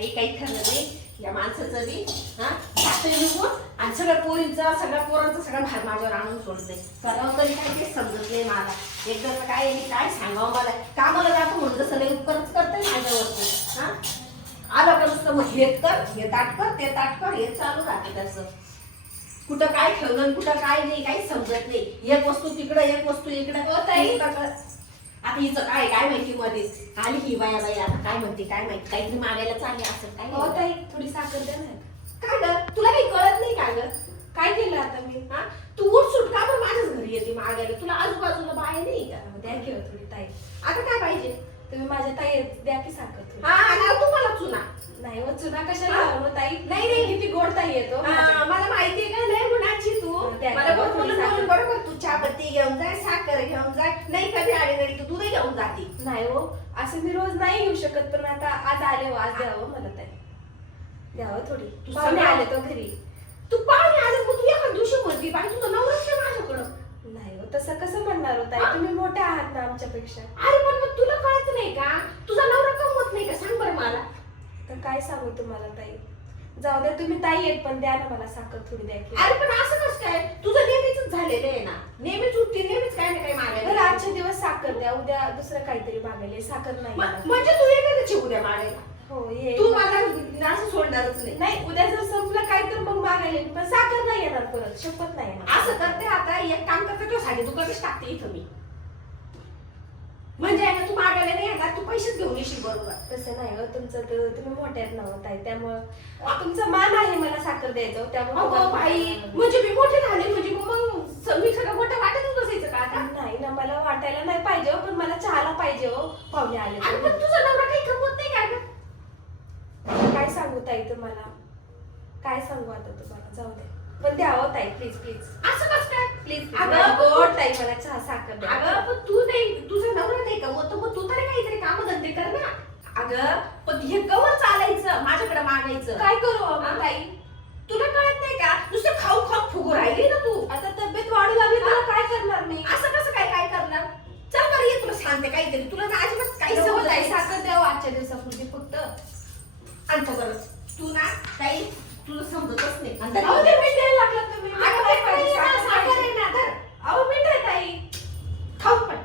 काही काही खरं नाही या माणसाचं बी. हा जातोय निघून आणि सगळ्या पोरींचा सगळ्या पोरांचा सगळा भार माझ्यावर आणून सोडतंय. करावं तरी काय ते समजत नाही मला. एकदा काय काय सांगावं मला. कामाला जातो म्हणून तसं लई उपकारच करतंय माझ्यावरती. हा आलं का नुसतं मग हे कर, हे ताट कर, ते ताट कर, हे चालू राहते त्याचं. कुठं काय ठेवलं कुठं काय नाही काही समजत नाही. एक वस्तू तिकडं एक वस्तू इकडं. आता हिचं काय काय माहिती मध्ये आली ही बाया बाई आता काय म्हणते काय माहिती काहीतरी मागायला चालले असं काय. हो ताई थोडी साखर द्या ना. काय ग तुला काही कळत नाही का ग. काय केलं आता मी? हा तू उठ सुट का पण माझ्याच घरी येते मागायला. तुला आजूबाजूला बाया नाही का. द्या घेऊ थोडी ताई. आता काय पाहिजे. तुम्ही माझ्या ताई द्या की साखर थोडी. हा आणि तुम्हाला चुना नाही हो चुना कशाला हा? लावू ताई. नाही नाही किती गोड ताई येतो. मला माहितीये का लय गुणाची तू. द्या, मला द्या, बोलून थोडी बोलून बरोबर तू चहापत्ती घेऊन जाय साखर घेऊन जाय नाही कधी आडीवेळी तू दूध घेऊन जाते. नाही हो असं मी रोज नाही घेऊ शकत पण आता आज आले हो आज द्यावं मला ताई. द्यावं थोडी. तू पाहुणे सगळं- आले तो घरी. तू पाहुणे आले मग तू एका दिवशी बोलती बाई तुझं नवराच नाही माझ्याकडं. नाही हो तसं कसं म्हणणार हो ताई. तुम्ही मोठ्या आहात ना आमच्यापेक्षा. अरे पण मग तुला कळत नाही का तुझा नवरा कमवत नाही का सांग बरं मला. तर काय सांगू तुम्हाला ताई. जाऊ द्या तुम्ही ताई येत पण द्या ना मला साखर थोडी द्या की. अरे पण असं कसं काय तुझं नेहमीच झालेलं आहे ना. नेहमीच उठते नेहमीच काय ना काय बरं मागायला. आजचे दिवस साखर द्या उद्या दुसरं काहीतरी मागेल साखर नाही येणार. म्हणजे तू येणारच आहे उद्या मागायला. हो ये. तू मला असं सोडणारच नाही. नाही उद्या जर संपलं काय तर मग मागायला पण साखर नाही येणार परत शपथ नाही येणार. असं करते आता एक काम करते तुझ्यासाठी तू कधीच टाकते इथं मी. म्हणजे आता तू मागायला नाही येणार तू पैसेच घेऊन येशील बरोबर. तसं नाही हो तुमचं तर तुम्ही मोठ्यात नव्हत आहे त्यामुळं तुमचा मान आहे मला साखर द्यायचं त्यामुळे अगं बाई म्हणजे मी मोठे झाले म्हणजे मग मी सगळं मोठं वाटतच बसायचं का आता. नाही ना मला वाटायला नाही पाहिजे हो, पण मला चहाला पाहिजे हो पाहुणे आले आणि तर. पण तुझा नवरा काही कमवत नाही का गं? काय सांगू ताई तुम्हाला काय सांगू आता तुम्हाला जाऊ दे पण द्यावं ताई प्लीज प्लीज असं कसं काय प्लीज अगं, गोड ताई मला चहा साखर द्या. अगं पण तू नाही तुझा नवरा नाही कमवत मग तू तरी काहीतरी काम धंदे कर ना. अगं पण हे कवर चालायचं माझ्याकडे मागायचं. काय करू अहो हा? ताई. तुला कळत नाही का नुसतं खाऊ खाऊ फुगू राहिली ना तू. आता तब्येत वाढू लागली तर काय करणार मी. असं कसं काय काय करणार. चल बरं ये तुला सांगते काहीतरी तुला ना अजिबात काही नको समजत ताई नाही. साखर द्यावं आजच्या दिवसापुरती फक्त. आणतो बरं तू ना काही तुला समजतच नाही. आणि अहो ते मीठ द्यायला लागलं तुम्ही. अगं, मला काय ते पाहिजे? नाही ना, साखर साखर पाहिजे. आहे ना, धर. अहो मीठ आहे ताई. खाऊ पण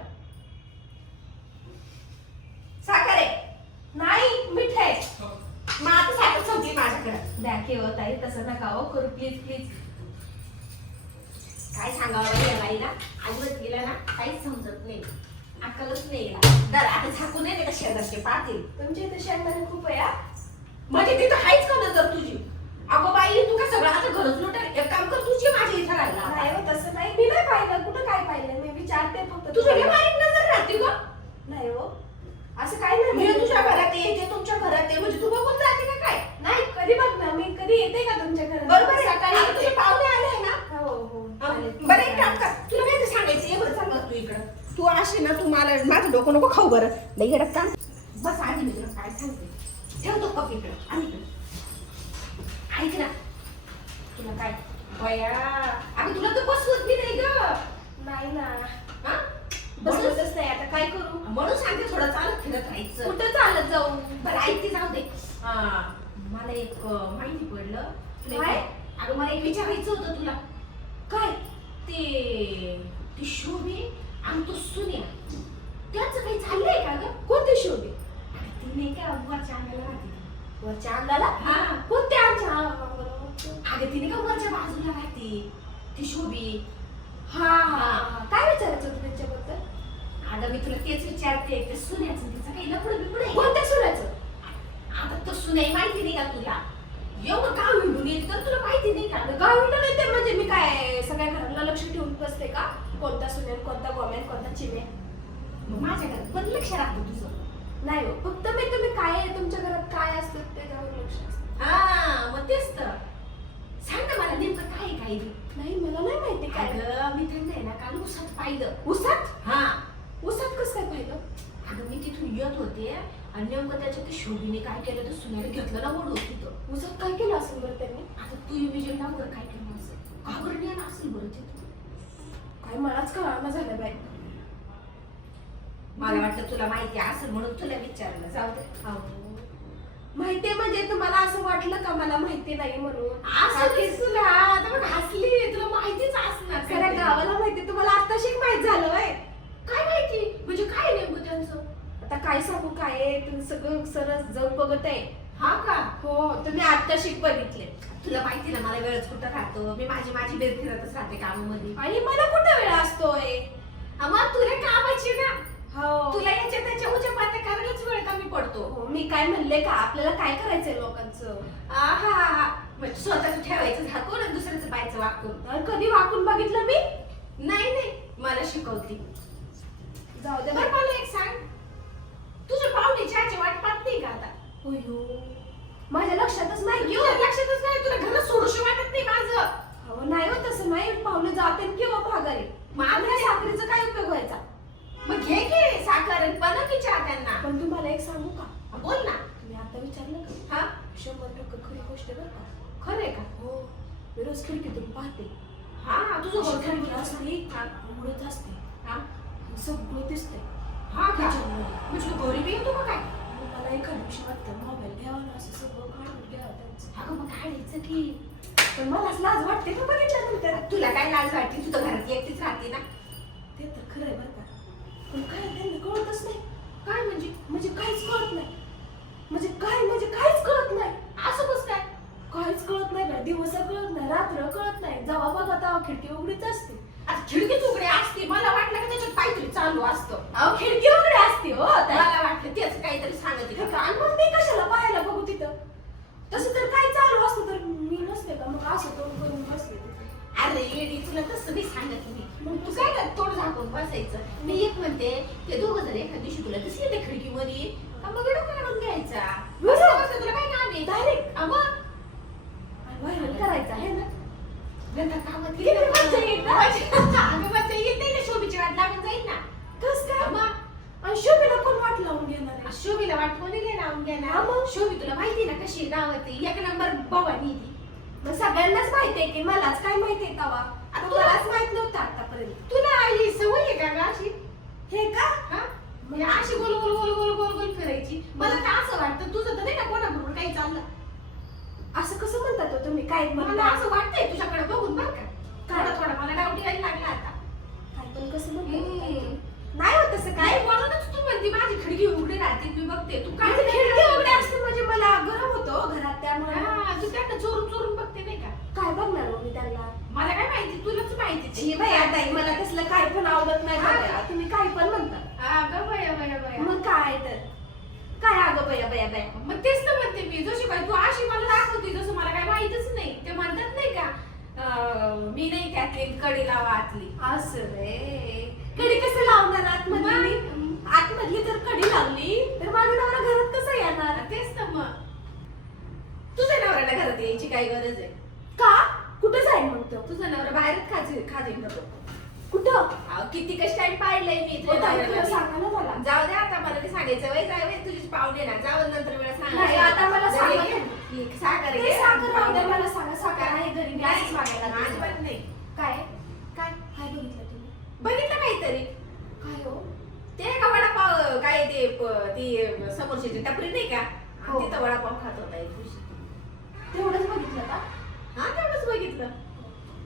साखर आहे. नाही मीठ आहे. मग आता साखर संपली माझ्याकडे. द्या की हो ताई तसं नका हो करू प्लीज प्लीज. काय सांगावं बाई या बाईला अजिबात गेला ना काहीच समजत नाही. अक्कलच नाही गेला. दर आता झाकू नाही का शेजारचे पाहतील. तुमच्या इथे शेंगदाणे खूप आहे हा? म्हणजे तिथं हायच का नजर तुझी. अगो बाई तू काय सगळं आता घरच लुटेल. एक काम कर तुझी माझ्या इथं राहिला नाही हो तसं नाही मी नाही पाहिलं कुठं काय पाहिलं मी विचारते फक्त. तुझं लय बारीक नजर राहते ग. नाही हो असं काय नाही. मी तुझ्या घरात ये ते तुमच्या घरात आहे म्हणजे तू बघून जाते का काय. नाही कधी बघ ना मी कधी येते का तुमच्या घरात. बरोबर आहे. सकाळी आता तुझे येते. पाहुणे आले ना. हो हो आले. बरं एक काम कर तुला काय ते सांगायचं ये बरं चांगलं तू इकडं. तू अशी ना तू मला माझं डोकं नको खाऊ बरं. लई गडक काम बस आधी मी तुला काय सांगते. ठेवतो कप इकडं आणि इकडं. ऐक ना तुला काय बया अगं तुला तर बसवत मी नाही ग. नाही ना हा बसतच नाही आता काय करू. म्हणून सांगते थोडं चालत फिरत राहायचं. कुठं चालत जाऊ. बरं ऐकते जाऊ दे. मला एक माहिती पडलं. तुला काय? अगं मला एक विचारायचं होतं तुला. काय ती शोभी आणि तो सुन्या त्याचं काही चाललंय का ग. कोणते शोभे. ती नाही का वरच्या अंगाला राहते. वरच्या अंगाला. हा कोणत्या आमच्या अंगाला? अगं तिने का वरच्या बाजूला राहते ती शोभी. हा हा काय विचारायचं होतं त्याच्याबद्दल. अगं मी तुला तेच विचारते ते सुन्याचं तिचं काही लपड बिपड आहे. कोणत्या सुराचं. आता तो सुन्या माहिती नाही का तुला. एवढं गाव हिंडून येते तर तुला माहिती नाही का. गावंडून येते म्हणजे मी काय सगळ्या घराला लक्ष ठेवून बसते का. कोणता सुनेन कोणता गोमेन कोणता चिमेन. मग माझ्या घरात पण लक्ष राहतं तुझं. नाही हो फक्त मी तुम्ही काय आहे तुमच्या घरात काय असतं त्याच्यावर लक्ष असतं. हा मग तेच तर सांग ना मला नेमकं काय आहे काही. नाही मला नाही माहिती काय. अगं मी त्यांना आहे ना काल उसात पाहिलं. उसात. हा उसात कसं काय पाहिलं. अगं मी तिथून येत होते आणि नेमकं त्याच्यात ते शोभीने काय केलं तर सुन्याला घेतलं ना ओढून तिथं. उसात काय केलं असेल बरं त्यांनी. आता तू विजयला वर काय केलं असेल घाबरली असेल बरं तिथं. काय मलाच कळाना झालं बाई. मला वाटतं तुला माहिती असेल म्हणून तुला विचारलं. जाऊ दे. हो माहितीये म्हणजे तुम्हाला असं वाटलं का मला माहिती नाही म्हणून? असं तुला आता बघ हसली, तुला माहितीच असणार सगळ्या काहीतरी. गावाला माहिती, तुम्हाला आत्ताशी माहित झालं व्हय? काय माहिती म्हणजे काय नेमकं त्यांचं? आता काय सांगू काय आहे, तुम्ही सगळं सरळ जाऊन बघत आहे. हा का? हो तुम्ही आत्ताशी बघितले. तुला माहिती ना मला वेळच कुठं राहतो, मी माझी बेर फिरतच राहते कामामध्ये. आणि मला कुठं वेळ असतोय? मग तुला कामाची ना, हो तुला याच्या त्याच्या उच्या पात्या करायलाच वेळ कमी पडतो. हो, मी काय म्हणले का आपल्याला काय करायचंय लोकांचं? हा म्हणजे स्वतःच ठेवायचं झाकून आणि दुसऱ्याचं पायचं वाकून. आणि कधी वाकून बघितलं मी? नाही मला शिकवती. जाऊ दे बरं मला एक सांग, तुझ्या पाहुणे चहाची वाट पाहत नाही का आता? होयो माझ्या लक्षातच नाही की तुझ्या लक्षातच नाही, तुला घरात सोडूशी वाटत नाही माझं. हो नाही हो तसं नाही, पाहुणे जाते किंवा भागारी. मग आपल्या साखरेचा काय उपयोग व्हायचा? मग घे की साखर आणि बनव की चहा त्यांना. पण तुम्हाला एक सांगू का, बोल ना. तुम्ही आता विचारलं का? हा 100% खरी गोष्ट बरं का. खरंय का? हो मी रोज खिडकीतून पाहते. हा तुझं अशी घर खिडकी असते उघडत असते, हा सगळं दिसतंय. हा का? त्याच्यामुळे म्हणजे तू घरी बी येतो का काय? मला एका दिवशी वाटतं मोबाईल घ्यावा ना, असं सगळं काढून घ्यावं त्यांचं. अगं मग काढायचं की. पण मलाच लाज वाटते का बघितल्यानंतर. तुला काय लाज वाटते, तू तर घरात एकटीच राहते ना. ते तर खरं आहे बरं का, पण काय त्यांना कळतच नाही. काय म्हणजे काहीच कळत नाही. म्हणजे काहीच कळत नाही. असं कसं काय? काहीच कळत नाही बरं, दिवस कळत नाही, रात्र कळत नाही. जेव्हा बघा तेव्हा खिडकी उघडीच असते. आता खिडकीच उघडी असते, मला वाटलं की त्याच्यात काहीतरी चालू असतं. अहो खिडकी उघडी असते हो ताई. मला वाटलं तेच काहीतरी सांगते हे का. का? आणि मग मी कशाला पाहायला बघू तिथं? तसं तर काय चालू असतं तर मी नसते का मग असं तोंड करून बसले तिथे. अरे येडी, तुला तसं मी सांगत नाही. मग तू काय कर, तोंड झाकून बसायचं. मी एक म्हणते, ते दोघं जण एखाद दिवशी तुला दिसले ते खिडकीमध्ये का मग व्हिडिओ काढून घ्यायचा. व्हिडिओ? बसल्या तुला काय काम आहे? Direct? मग आणि व्हायरल करायचं आहे ना. नंतर कामात किती मजा येईल ना? आम्ही मजा येत नाही ना, शोभीची वाट लागून जाईल ना. कस काय? मग आणि शोभेला कोण वाट लावून घेणार आहे? शोभीला वाट कोणी घे लावून घ्या हा ना. मग? शोभी तुला माहिती ना कशी गावाती एक नंबर भवानी ती. मग सगळ्यांनाच माहितीये की मलाच काय माहितीये तवा. आता तुला- मलाच माहित नव्हतं आतापर्यंत. तुला ही सवय आहे का ग अशी? हे का? हा? म्हणजे अशी गोल गोल गोल गोल गोल गोल फिरायची. मला तर असं वाटतं तुझं तर नाही का कोणाबरोबर काही चाललं. असं कसं म्हणतात हो तुम्ही? काय मला म्हणता? असं वाटतंय तुझ्याकडे बघून बरं का. काय? थोडा मला डाऊट यायला लागला आता. काय पण कसं म्हणतात? हम्म. नाही होत तसं काय. काय म्हणूनच तू म्हणते माझी खिडकी उघडी राहते, मी बघते. तू काय माझी खिडकी उघडी असते म्हणजे मला गरम होतो घरात, त्यामुळे हा, तू त्यांना चोरून चोरून बघते नाही का. काय बघणार हो मी त्यांना? मला काय माहिती, तुलाच माहिती. छी बाई, आता मला तसलं काय पण आवडत नाही हा का? बघायला. तुम्ही काय पण म्हणता. अगं बया बया बया. मग काय तर काय अगं बया बया बया. मग तेच तर म्हणते मी, जशी काय तू अशी मला दाखवते जसं मला काय माहितच नाही. ते म्हणतात नाही का, मी नाही त्यातली कडी लावा आतली. असं रे, कडी कसं लावणार आतमधली मी? आतमधली जर कडी लावली तर माझा नवरा घरात कसं येणार? तेच तर मग. तुझ्या नवऱ्याला घरात यायची काय गरज आहे? का? कुठं जाईल मग तो? तुझा नवरा बाहेरच खाजे नको. कुठं? अहो, किती कष्ट टाइम पाहिलंय मी हो ताई, खरं तुझ्या सांगा ना मला. जाऊ दे आता, मला ते सांगायचं वय जावे तुझीच पाहुणे ना. जाऊ नंतर वेळा सांग. नाही, आता मला सांगा. साखर ते घे. साखर राहू द्या, मला सांगा. साखर आहे घरी, मी नाही, असंच मागायला लागले. अजिबात नाही. काय काय काय बघितलं तुम्ही? बघितलं काहीतरी? काय हो? ते नाही का वडापाव, काय ते ती समोरची टपरी नाही का, हो. तिथं वडापाव खात होता एक दिवशी. तेवढंच बघितलं का? हा तेवढंच बघितलं.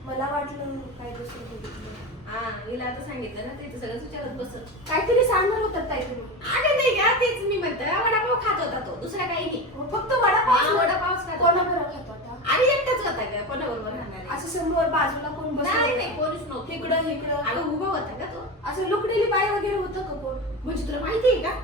मला वाटलं काय दुसरं बघितलं. हा हिला आता सांगितलं ना, ते तर सगळंच विचारत बसत. काहीतरी सांगणार होतात ताई तुम्ही. अगं नाही का, तेच मी म्हणते, वडापाव खात होता तो, दुसरा काही नाही. मग फक्त वडापाव हा, वडापावच खात होता. कोणाबरोबर खात होता? आणि एकटाच होता का, कोणाबरोबर राहणार आहे? असं समोर बाजूला कोण नाही नाही, बसलं? कोणीच नव्हतं. इकडं इकडं अगं उभा होता का तो? असं लुकडेली बाई वगैरे होतं का कोण? म्हणजे तुला माहिती आहे का?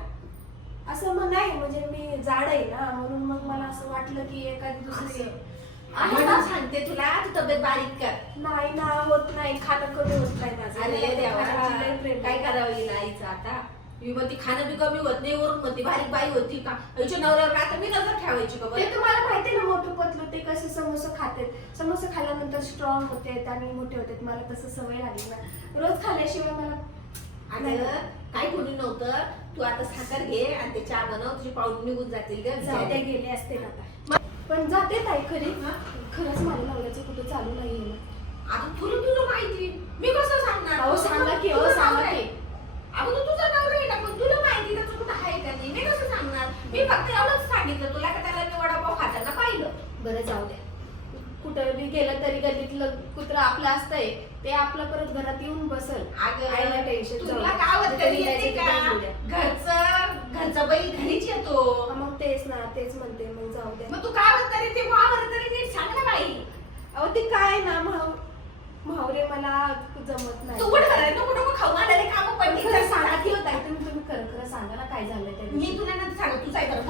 असं मग नाही, म्हणजे मी जाड आहे ना, म्हणून मग मला असं वाटलं की एखादी दुसरी आहे म्हणून का? सांगते तुला, तू तब्येत बारीक कर. नाही ना, होत नाही, खाणं कमी होत नाही माझं. अरे देवा, खाण्याची लई प्रेम काय आहे. करावं हिला आईचं आता? मी म्हणते खाणं बी कमी होत नाही, वरून म्हणते बारीक बाई होती का? हिच्या नवऱ्यावर आता मी नजर ठेवायची का ते बरं? तुम्हाला माहिती ना, मोठं पतलं ते कसं समोसा खाते. समोसा खाल्ल्यानंतर स्ट्रॉंग होते आणि मोठे होते. मला तसं सवय लागली ना, रोज खाल्ल्याशिवाय मला अगं काय कोणी नव्हतं, तू आता साखर घे आणि ते चहा बनव, तुझी पाहुणे निघून जातील ग. जाते गेले असते ना आता. पण जाते ताई खरी. खरंच माझ्या नवऱ्याचं कुठं चालू नाहीये ना. आता तुला माहिती, मी कसं सांगणार? अहो, सांगा की, अहो, तुझं सांगा नवरा की. आहे. अगं तू तुझा नवरा आहे ना, पण तुला माहिती त्याचं कुठं आहे का नाही, मी कसं सांगणार? मी फक्त एवढंच सांगितलं तुला का त्याला कुठं बी गेलं तरी गल्लीतलं कुत्र आपलं असतंय ते आपलं परत घरात येऊन बसल. आईला टेन्शन तुला गावात कधी येते का? घरचा बैल घरीच येतो. मग तेच ना, तेच म्हणते, मग जाऊ द्या. मग तू गावात तरी ते वावर तरी नीट सांग ना बाई. अहो ते काय ना म्हावरे मला जमत नाही. तू कुठं करायला नको नको खाऊ मला काम पण खरं सांगा की होता तुम्ही खरं खरं सांगा ना काय झालंय त्या मी दिवशी. तुला नंतर सांगतो. तू काय कर